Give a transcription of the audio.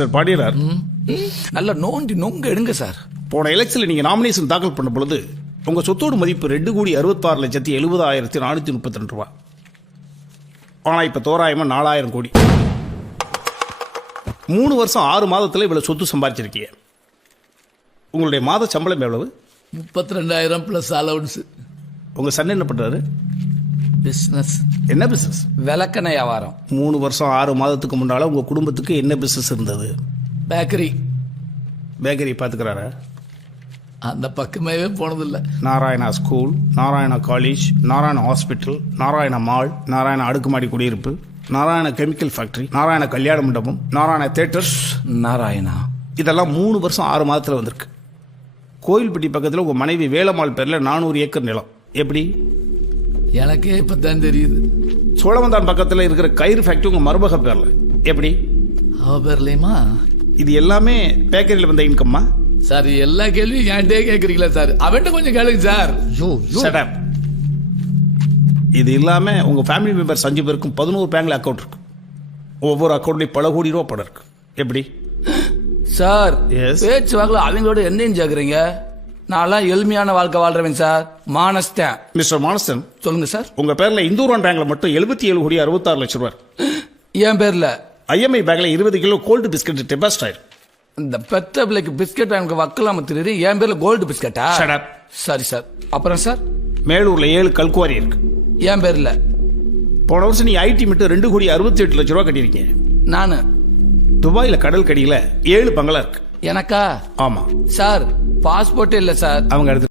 Mister Pandiyanar, நல்ல நோண்டி நொங்க எடுங்க சார். போன எலெக்ஷன்ல நீங்க நாமினேஷன் தாக்கல் பண்ண பொழுது உங்க சொத்தோடு மதிப்பு 2,66,70,432 ரூபாய். ஆனா இப்ப தோராயமா 4,000 கோடி. 3 வருஷம் 6 மாதத்துல இவ்வளவு சொத்து சம்பாதிச்சிருக்கீங்க. உங்களுடைய மாத சம்பளம் எவ்வளவு? 32,000 பிளஸ் அலவுன்ஸ். உங்க சன் என்ன பண்றாரு? பிசினஸ். என்ன பிசினஸ்? விளக்கெண்ணெய் வியாபாரம். 3 வருஷம் 6 மாதத்துக்கு முன்னால உங்க குடும்பத்துக்கு என்ன பிசினஸ் இருந்தது? பேக்கரி. பேக்கரி பாத்துக்கிறாரா? அந்த பக்கமே போனதில்ல. Narayana school, Narayana college, Narayana hospital, Narayana mall, Narayana அடுக்குமாடி குடியிருப்பு, நாராயண கெமிக்கல் ஃபேக்டரி, நாராயண கல்யாண மண்டபம், நாராயண தியேட்டர்ஸ், நாராயணா. இதெல்லாம் 3 வருஷம் 6 மாதத்துல வந்திருக்கு. கோயில்பட்டி பக்கத்தில் உங்க மனைவி வேலம்மாள் பேர்ல 400 ஏக்கர் நிலம். எப்படி? எனக்கே இப்பதான் தெரியுது. சோழவந்தான் பக்கத்தில் இருக்கிற கயிறு ஃபேக்டரி உங்க மருமக பேர்ல. எப்படி? அவ பேர்லயுமா? இது எல்லாமே பேக்கரியில் வந்த இன்கம்மா? சார் எல்லா கேள்வியும் என்கிட்டே கேக்குறீங்களா சார்? அவன்கிட்ட கொஞ்சம் கேளுங்க சார். Shut up. இது இல்லாம உங்க ஃபேமிலி மெம்பர்ஸ் 5 பேருக்கும் 11 பேங்க்ல அக்கௌண்ட் இருக்கு. ஒவ்வொரு அக்கௌண்ட்லயும் பல கோடி ரூபா பணம் இருக்கு. எப்படி? Sir Yes. பேச்சு வாக்குல அவங்களோட என்னன்னு கேக்குறீங்க? நான்லாம் எளிமையான வாழ்க்கை வாழ்றேன் சார். மானஸ்தேன். மிஸ்டர் மானஸ்தன், சொல்லுங்க சார். உங்க பேர்ல இந்தூரான் பேங்க்ல மட்டும் 77,66,00,000 ரூபாய். என் பேர்ல ஐஎம்ஐ பேங்க்ல 20 கிலோ கோல்டு பிஸ்கட் டெபாசிட் ஆயிருக்கு. இந்த பெத்த பிள்ளைக்கு பிஸ்கட் எனக்கு வக்கலாம தெரியுது. என் பேர்ல கோல்டு பிஸ்கட்டா? Shut up. சரி சார். அப்புறம் சார் மேலூர்ல 7 கல்குவாரி இருக்கு. என் பேர்ல. போன வருஷம் நீ ஐடி மட்டும் 2,68,00,000 ரூபாய் கட்டியிருக்கீங்க. நானு துபாயில கடல் கடியில 7 பங்களா இருக்கு. எனக்கா? ஆமா, சார் பாஸ்போர்ட் இல்ல சார். அவங்க அடுத்து